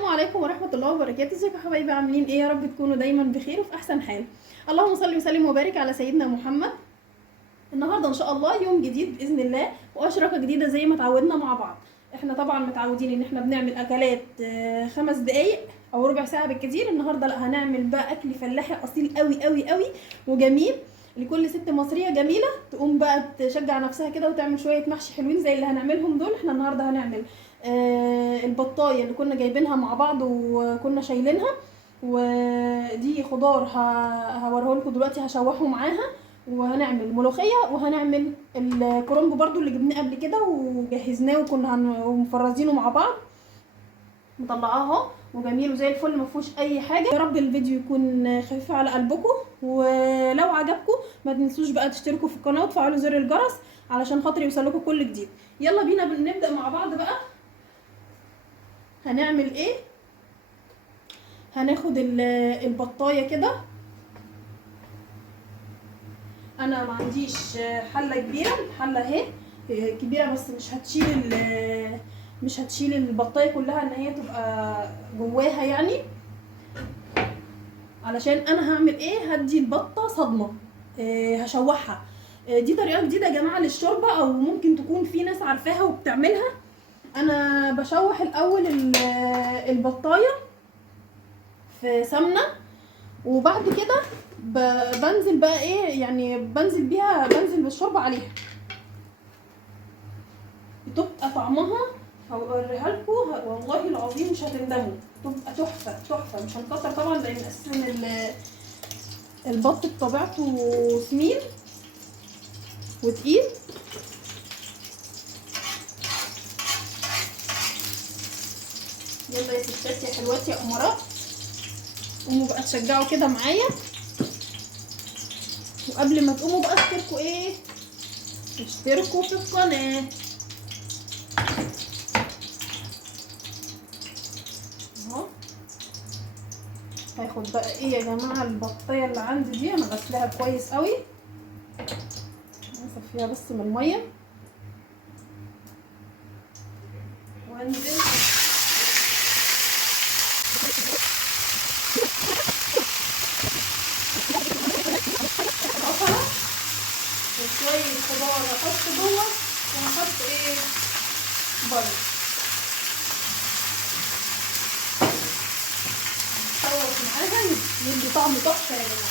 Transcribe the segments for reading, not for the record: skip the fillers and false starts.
السلام عليكم ورحمة الله وبركاته. ازيكم يا حبايبي؟ عاملين ايه؟ يا رب تكونوا دايما بخير وفي احسن حال. اللهم صل وسلم وبارك على سيدنا محمد. النهارده ان شاء الله يوم جديد باذن الله واشرقه جديده زي ما اتعودنا مع بعض. احنا طبعا متعودين ان احنا بنعمل اكلات 5 دقايق او ربع ساعه بالكتير. النهارده لا، هنعمل بقى اكل فلاحي اصيل قوي قوي قوي وجميل لكل ست مصريه جميله تقوم بقى تشجع نفسها كده وتعمل شويه محشي حلوين زي اللي هنعملهم دول. احنا النهارده هنعمل البطايه اللي كنا جايبينها مع بعض وكنا شايلينها، ودي خضار هوريه لكم دلوقتي هشوحه معاها، وهنعمل ملوخيه، وهنعمل الكرنب برضو اللي جبناه قبل كده وجهزناه وكنا مفرزينه مع بعض. مطلعاه اهو وجميل وزي الفل ما فيهوش اي حاجه. يا رب الفيديو يكون خفيف على قلبكم، ولو عجبكم ما تنسوش بقى تشتركوا في القناه وتفعلوا زر الجرس علشان خاطر يوصلكم كل جديد. يلا بينا نبدا مع بعض بقى. هنعمل ايه؟ هناخد البطايه كده. انا ما عنديش حله كبيره، الحله اهي كبيره بس مش هتشيل البطايه كلها ان هي تبقى جواها يعني، علشان انا هعمل ايه؟ هدي البطه صدمه، هشوحها. دي طريقه جديده يا جماعه للشوربه، او ممكن تكون في ناس عارفاها وبتعملها. انا بشوح الاول البطايه في سمنه، وبعد كده بنزل بقى ايه يعني، بنزل بالشوربه عليها، بتبقى طعمها هوريها لكم والله العظيم مش هتندموا، تبقى تحفه تحفه. مش هنكتر طبعا لان اساسا البط بطبيعته سمين وتقيل. يلا يا ستات يا حلوات يا امارات، قوموا بقى تشجعوا كده معايا، وقبل ما تقوموا بقى اشتركوا ايه؟ اشتركوا في القناه اهو. هاخد بقى ايه يا جماعه البطايه اللي عندي دي، انا غسلاها كويس قوي، هصفيها بس من الميه وانزل بصله وشويه خضار هحط جوه، وهحط ايه بره. هحوش معاها يدي طعم تحفه يا جماعه.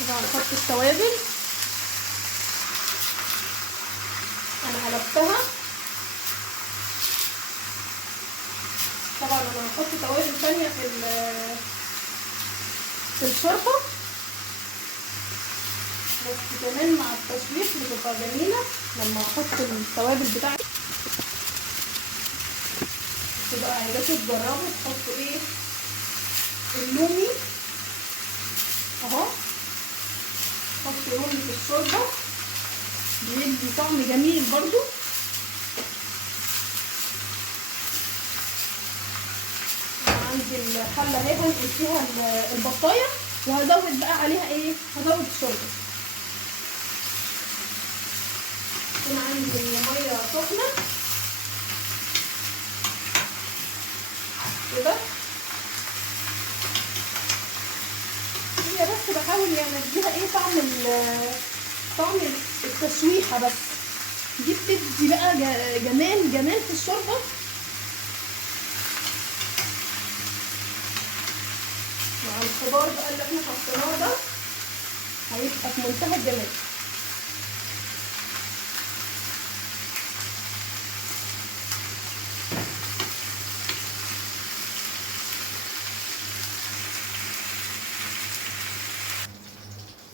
كده هنحط التوابل. انا قلبتها طبعا، انا هحط توابل ثانيه في الشوربه، بس كمان مع التشويح بتبقى جميله لما احط التوابل بتاعتي. تبقى عايزاكم تجربوا تحطوا ايه؟ اللومي اهو، حط رومي في الشوربه بيدي طعم جميل برضو. انا عندي الحله اهي هنقل فيها البطايه، وهزود بقى عليها ايه؟ هزود الشوربه. يكون عندي ميه سخنه كده، هي بس بحاول يعني اديها ايه طعم التشويحه بس، دي بتدي بقى جمال في الشوربه. مع الخضار بقى اللي احنا حطيناه ده هيبقى في منتهى الجمال.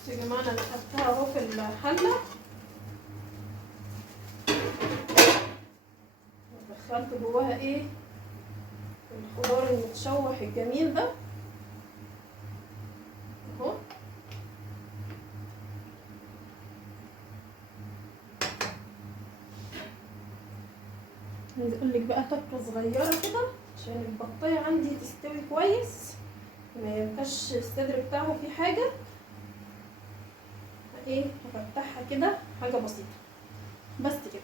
يا جماعه انا حطيتها اهو في الحله، دخلت جواها ايه؟ الخضار المتشوح الجميل ده اهو. عايز اقول لك بقى تكه صغيره كده عشان البطايه عندي تستوي كويس. ما يبقاش الصدر بتاعها فيه حاجه. ايه، هفتحها كده حاجه بسيطه بس كده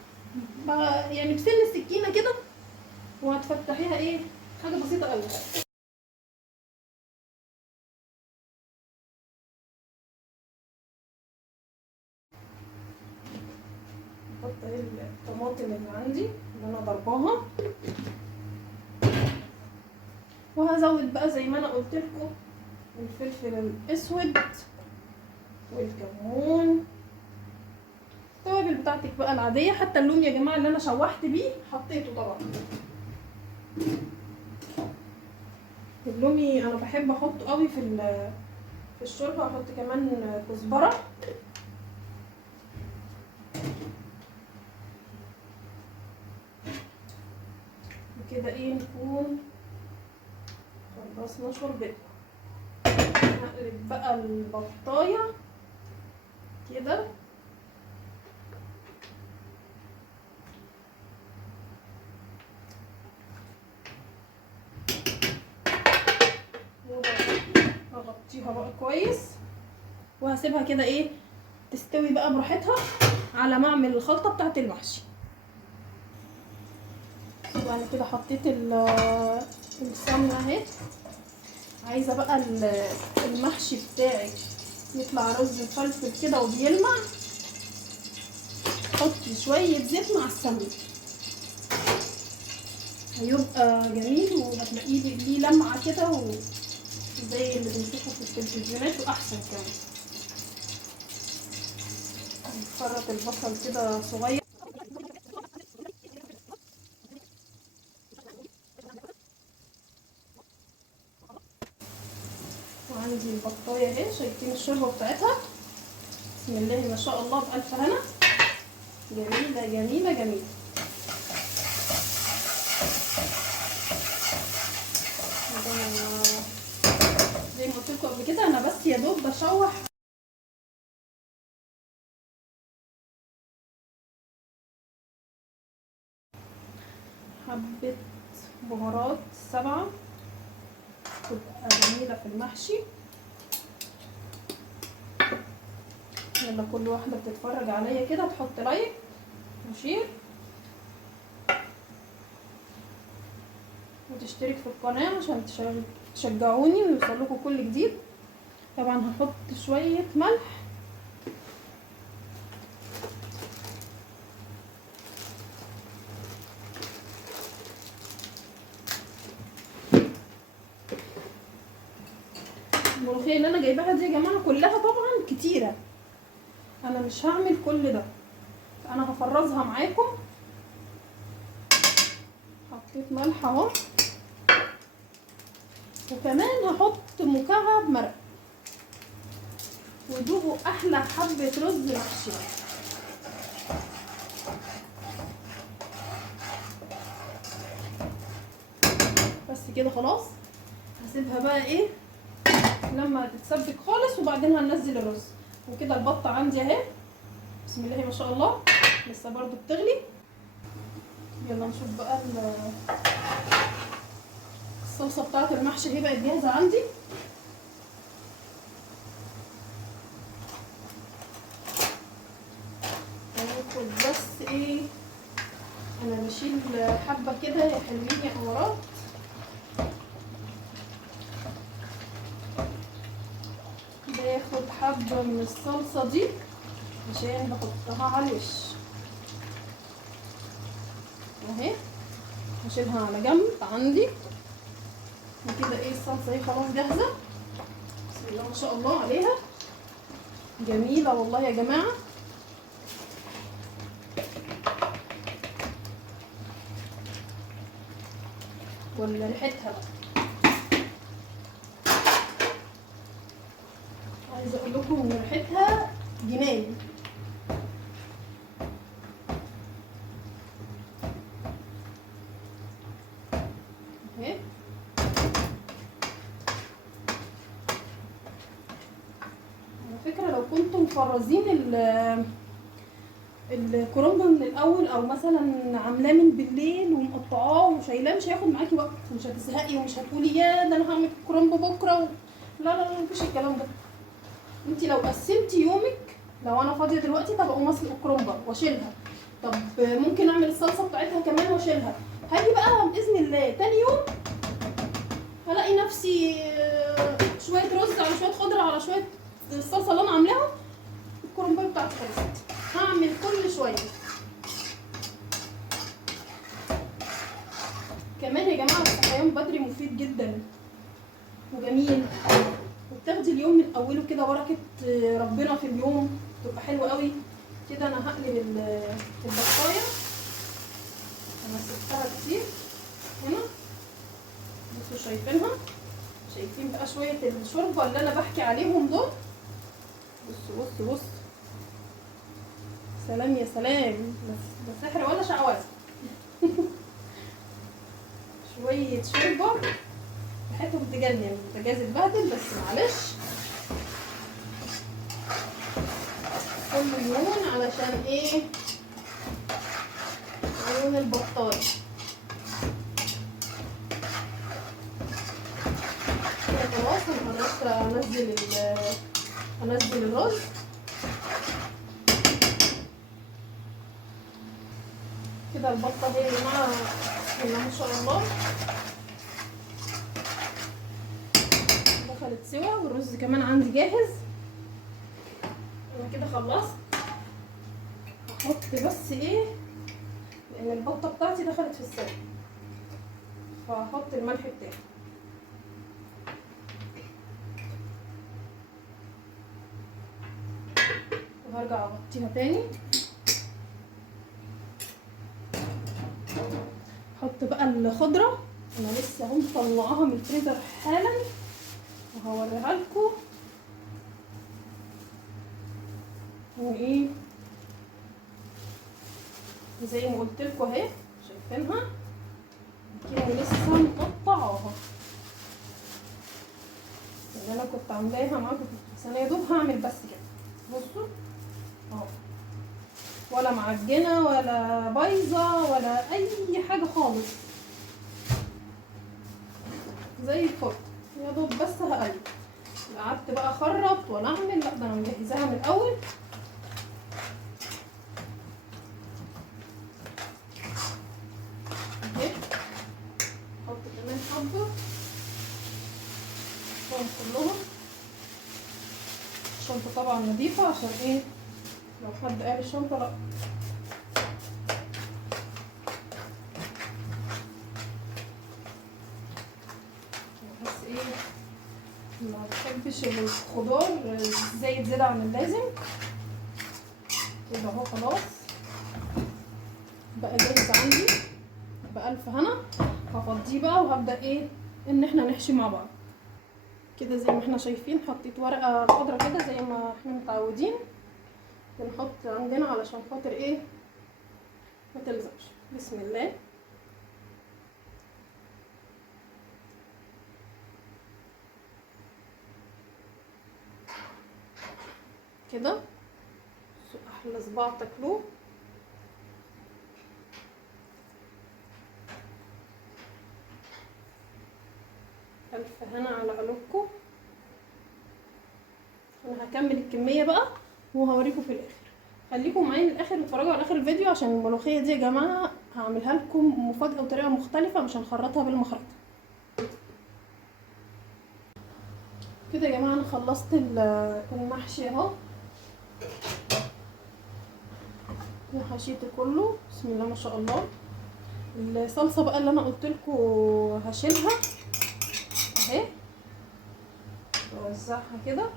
يعني بسن السكينه كده، وهتفتحيها ايه حاجه بسيطه قوي. احط ايه الطماطم اللي عندي اللي انا ضرباها، وهزود بقى زي ما انا قلت لكم الفلفل الاسود والكمون، التوابل بتاعتك بقى العاديه. حتى اللوم يا جماعه اللي انا شوحت بيه حطيته طبعا. اللومي انا بحب احطه قوي في الشوربه، احط كمان كزبره. وكده ايه نكون خلصنا شوربتنا. هقلب بقى البطايه كده، اغطيها بقى كويس، وهسيبها كده ايه تستوي بقى براحتها على ما اعمل الخلطه بتاعه المحشي. وانا كده حطيت السمنه اهي. عايزه بقى المحشي بتاعي يطلع رز مفلفل كده وبيلمع، حطي شويه زيت مع السمنه هيبقى جميل، وهتلاقيه ليه لمعه كده زي اللي بنشوفه في التلفزيونات واحسن كمان. نفرط البصل كده صغير، وعندي البطايه اهي شايفين الشوربه بتاعتها بسم الله ما شاء الله بألف هنا، جميله جميله جميله. زي ما قلت لكم قبل كده انا بس يا دوب بشوح حبه بهارات 7 تبقى جميله في المحشي. يلا كل واحده بتتفرج عليا كده تحط لايك وشير وتشترك في القناه عشان تشجعوني ويوصلكوا كل جديد. طبعا هحط شويه ملح الملوخيه اللي انا جايباها دي يا جماعه كلها طبعا كتيره، انا مش هعمل كل ده، انا هفرزها معاكم. حطيت ملح اهو، وكمان هحط مكعب مرق، ودوقوا احلى حبه رز محشي. بس كده خلاص، هسيبها بقى ايه لما تتسبك خالص وبعدين هننزل الرز. وكده البطه عندي اهي بسم الله ما شاء الله لسه برضو بتغلي. يلا نشوف بقى الصلصه بتاعه المحشي اهي بقت جاهزه عندي. هناخد بس ايه، انا بشيل حبه كده يا حلوين يا امارات، باخد حبه من الصلصه دي عشان بحطها على الوش اهي، هشيلها على جنب عندي. وكده ايه الصلصه اهي خلاص جاهزه بسم الله ما شاء الله عليها، جميله والله يا جماعه. ولا ريحتها بقى، عايزه اقول لكم ان ريحتها جنان. اهي على فكره لو كنتم مفرزين الكرنب من الاول او مثلا عاملاه من بالليل ومقطعاه وشايلاه مش هياخد معاكي وقت، مش هتزهقي ومش هتقولي يا ده انا هعمل كرنب بكره لا لا لا مفيش الكلام ده. انت لو قسمتي يومك، لو انا فاضيه دلوقتي طب اقوم اسلق الكرنبه واشيلها، طب ممكن اعمل الصلصه بتاعتها كمان واشيلها، هاجي بقى باذن الله تاني يوم هلاقي نفسي شويه رز على شويه خضره على شويه الصلصه اللي انا عاملاها، الكرنبه بتاعتي خلصت. هعمل كل شويه. كمان يا جماعه الصحيان بدري مفيد جدا وجميل، وبتاخدي اليوم من اوله كده، بركه ربنا في اليوم تبقى حلوه قوي كده. انا هقلب البطايه، انا سبتها كتير هنا، بصوا شايفينها، شايفين بقى شويه الشوربه اللي انا بحكي عليهم دول، بصوا بصوا بصوا، سلام يا سلام، ده سحر ولا شعوذه. شويه شوربه ريحتهم تجنن، البوتاجاز اتبهدل بس معلش، كل يوم علشان ايه؟ عيون البطايه. كده خلاص انا قررت انزل الرز. كده البطه دي يا جماعه بسم الله ما شاء الله دخلت سوا، والرز كمان عندي جاهز. انا كده خلصت، هحط بس ايه، لان البطه بتاعتي دخلت في السوا، فهحط الملح بتاعي وهرجع اغطيها تاني. احط بقى الخضره، انا لسه اهو مطلعاها من الفريزر حالا وهوريها لكم وايه زي ما قلت لكم اهي، شايفينها كده لسه مقطعاها اللي انا كنت عاملاها معاكم في الصينيه. يا دوب هعمل بس كده، بصوا اهو، ولا معجنه ولا بايظه ولا اي حاجه خالص، زي الفل. يا دوب بس هقلب، لا قعدت بقى اخرط ولا اعمل، لا ده انا مجهزاها من الاول. اهي احط كمان حبه كلهم. الشنطه طبعا نظيفه عشان ايه لو حد قال الشنطه لا. بس ايه ما بحبش الخضار زايد زيادة عن اللازم. كده اهو خلاص بقى جاهز عندي بألف هنا. هفضيه بقى وهبدأ ايه ان احنا نحشي مع بعض كده. زي ما احنا شايفين حطيت ورقة خضرا كده زي ما احنا متعودين بنحط عندنا علشان خاطر ايه ما تلزقش. بسم الله. كده احلى صباع تاكلوه. الف هنا على قلوبكم. انا هكمل الكميه بقى وهوريكم في الاخر. خليكم معايا للاخر واتفرجوا على اخر الفيديو عشان الملوخيه دي يا جماعه هعملها لكم مفاجاه وطريقه مختلفه، مش هنخرطها بالمخرطه. كده يا جماعه انا خلصت المحشي اهو، حشيته كله بسم الله ما شاء الله. الصلصه بقى اللي انا قلت لكم هشيلها اهي، اوزعها كده.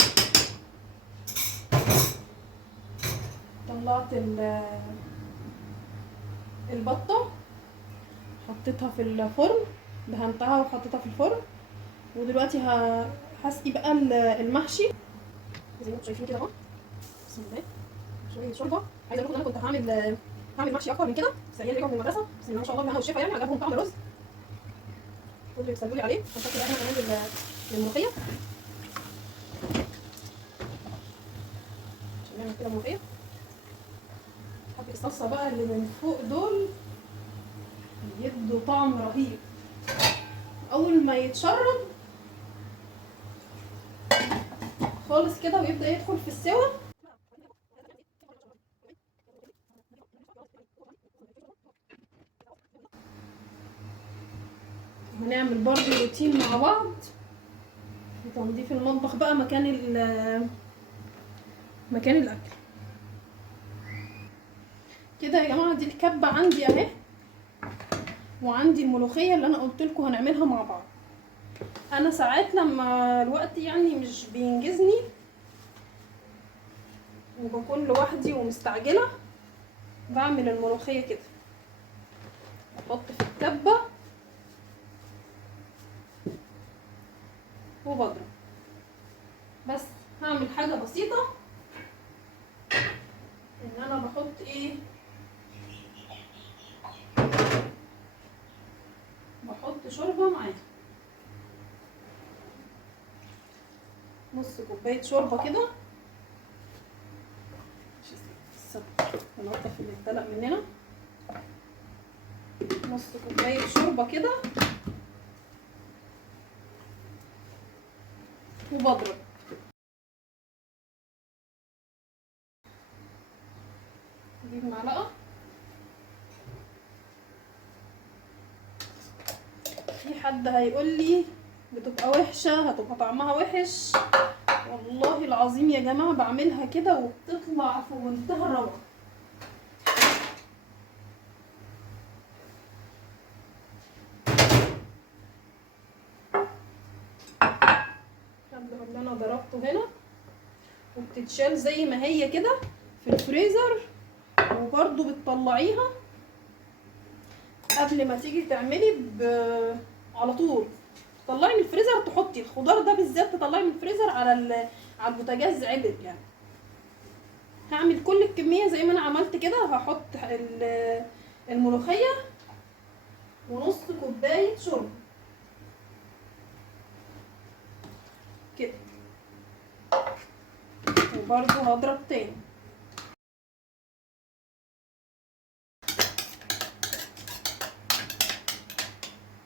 طلعت البطه حطيتها في الفرن، دهنتها وحطيتها في الفرن. ودلوقتي هسقي بقى المحشي زي ما انتم شايفين كده اهو. بسم الله. شويه شوربه. عايزه اقول لكم انا كنت هعمل محشي اكتر من كده، بس عيالي رجعوا من المدرسه بسم الله ما شاء الله بالهنا والشفا، يعني عجبهم طعم الرز كله يسالوا لي عليه. هنحط بقى احنا كمان الملوخيه عشان نعمل كده ملوخيه. حبه الصلصه بقى اللي من فوق دول يدوا طعم رهيب. اول ما يتشرب خالص كده ويبدا يدخل في السوا، هنعمل برضو روتين مع بعض في تنظيف المطبخ بقى مكان الاكل. كده يا جماعه دي الكبه عندي اهي، وعندي الملوخيه اللي انا قلت لكم هنعملها مع بعض. انا ساعات لما الوقت يعني مش بينجزني وبكون لوحدي ومستعجله بعمل الملوخيه كده، احط في الكبه وبضرب. بس هعمل حاجه بسيطه، ان انا بحط ايه، بحط شوربه معاها، نص كوبايه شوربه كده، ننضف اللي اتدلق مننا، نص كوبايه شوربه كده وبضرب. اجيب معلقه، في حد هيقول لي بتبقى وحشه، هتبقى طعمها وحش، والله العظيم يا جماعه بعملها كده وبتطلع في منتهى الروعه. اللي انا ضربته هنا، وبتتشال زي ما هي كده في الفريزر، وبرده بتطلعيها قبل ما تيجي تعملي على طول تطلعي من الفريزر، تحطي الخضار ده بالذات تطلعي من الفريزر على البوتاجاز عدل يعني. هعمل كل الكميه زي ما انا عملت كده، هحط الملوخيه ونص كوبايه شوربه كده، وبرده هضرب تاني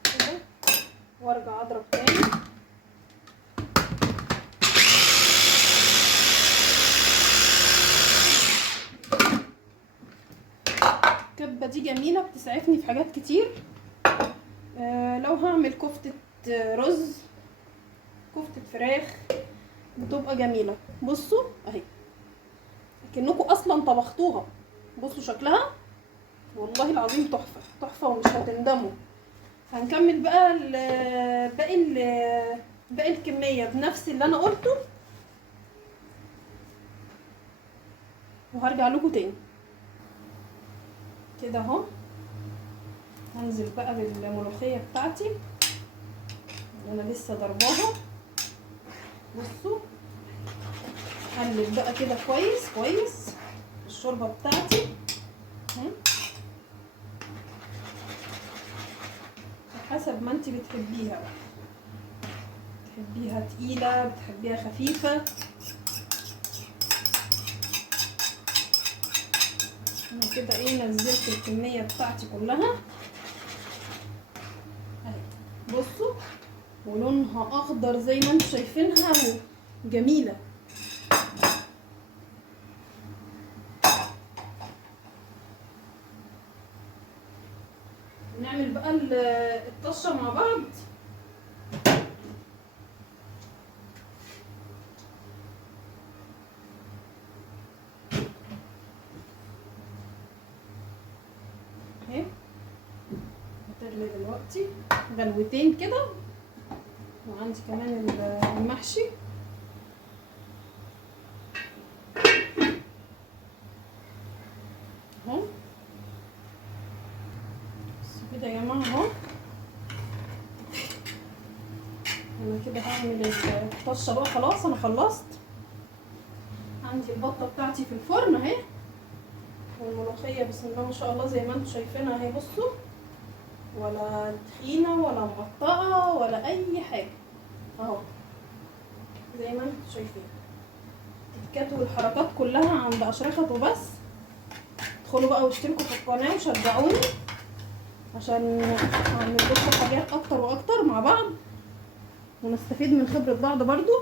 كده، وارجع اضرب تاني. الكبه دي جميله بتسعفني في حاجات كتير. لو هعمل كفته رز، كفته فراخ، بتبقى جميله. بصوا اهي كأنكم اصلا طبختوها، بصوا شكلها والله العظيم تحفه تحفه ومش هتندموا. هنكمل بقى باقي الكميه بنفس اللي انا قلته، وهرجع لكم تاني كده اهو. هنزل بقى بالملوخيه بتاعتي اللي انا لسه ضرباها. بصوا هقلب بقى كده كويس كويس الشوربه بتاعتي حسب ما انت بتحبيها، بتحبيها تقيله، بتحبيها خفيفه. انا كده ايه نزلت الكميه بتاعتي كلها اهي، بصوا ولونها اخضر زي ما انتم شايفينها وجميله. نعمل بقى الطشه مع بعض. اهي هتغلي دلوقتي غلوتين كده، وعندي كمان المحشي اهو. بس كده يا جماعه اهو، انا كده هعمل الطشه بقى خلاص، انا خلصت. عندي البطه بتاعتي في الفرن اهي، والملوخيه بسم الله ما شاء الله زي ما انتم شايفينها اهي. بصوا ولا تخينه ولا مقطعه ولا اي حاجه اهو، زي ما انتم شايفين. التكات والحركات كلها عند اشرفت وبس، ادخلوا بقى واشتركوا في القناه وشجعوني عشان اعمل لكم حاجات اكتر واكتر مع بعض ونستفيد من خبره بعض برضو.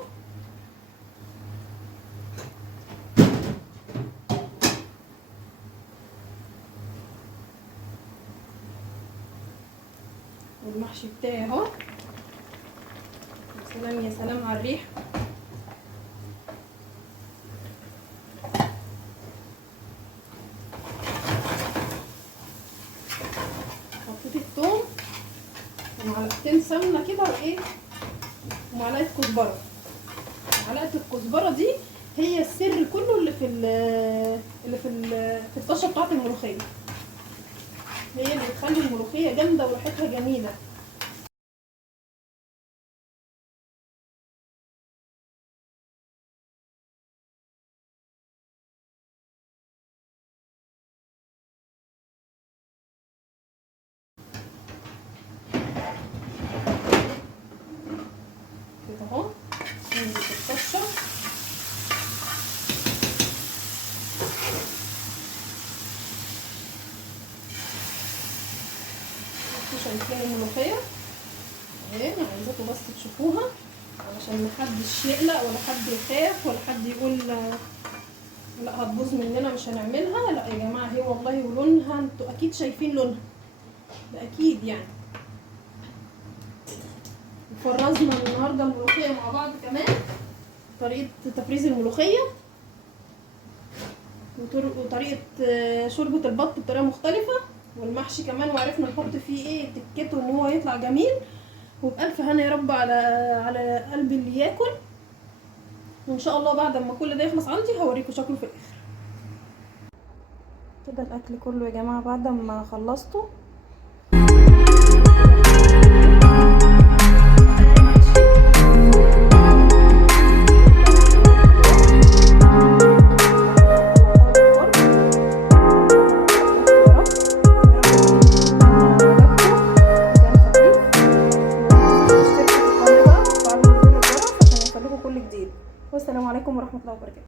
والمحشي بتاعي اهو. يا سلام يا سلام على الريحه. حطيت الثوم ومعلقتين سمنه كده وايه ومعلقه كزبره. معلقه الكزبره دي هي السر كله اللي في الطشه بتاعه الملوخيه، هي اللي بتخلي الملوخيه جامده وريحتها جميله. كده اهو ننزل بالطشه. شايفين الملوخيه اهي، انا عايزاكم بس تشوفوها علشان محدش يقلق ولا حد يخاف ولا حد يقول لا هتبوظ مننا مش هنعملها. لا يا جماعه هي والله، ولونها انتوا اكيد شايفين لونها ده اكيد يعني. فرزنا النهارده الملوخيه مع بعض كمان، طريقه تفريز الملوخيه وطريقه شوربه البط بطريقه مختلفه، والمحشي كمان وعرفنا نحط فيه ايه تكته ان هو يطلع جميل. وبألف هنا يا رب على قلب اللي ياكل. وان شاء الله بعد ما كل ده يخلص عندي هوريكم شكله في الاخر. كده الاكل كله يا جماعه بعد ما خلصته. والسلام عليكم ورحمه الله وبركاته.